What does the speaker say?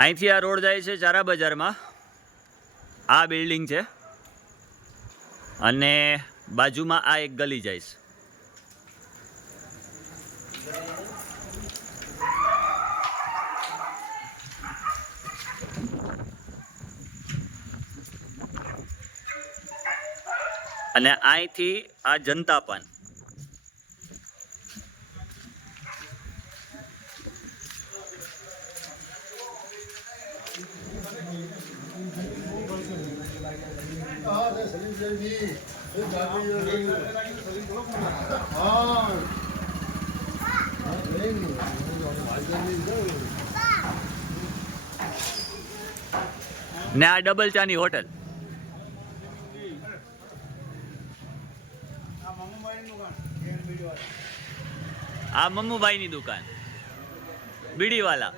અહીંથી આ રોડ જાય છે ચારા બજારમાં. આ બિલ્ડિંગ છે અને બાજુમાં આ એક ગલી જાય છે. અને અહીંથી આ જનતા પાન. ને આ ડબલ ચાની હોટલ. આ મમ્મુભાઈની દુકાન બીડીવાલા.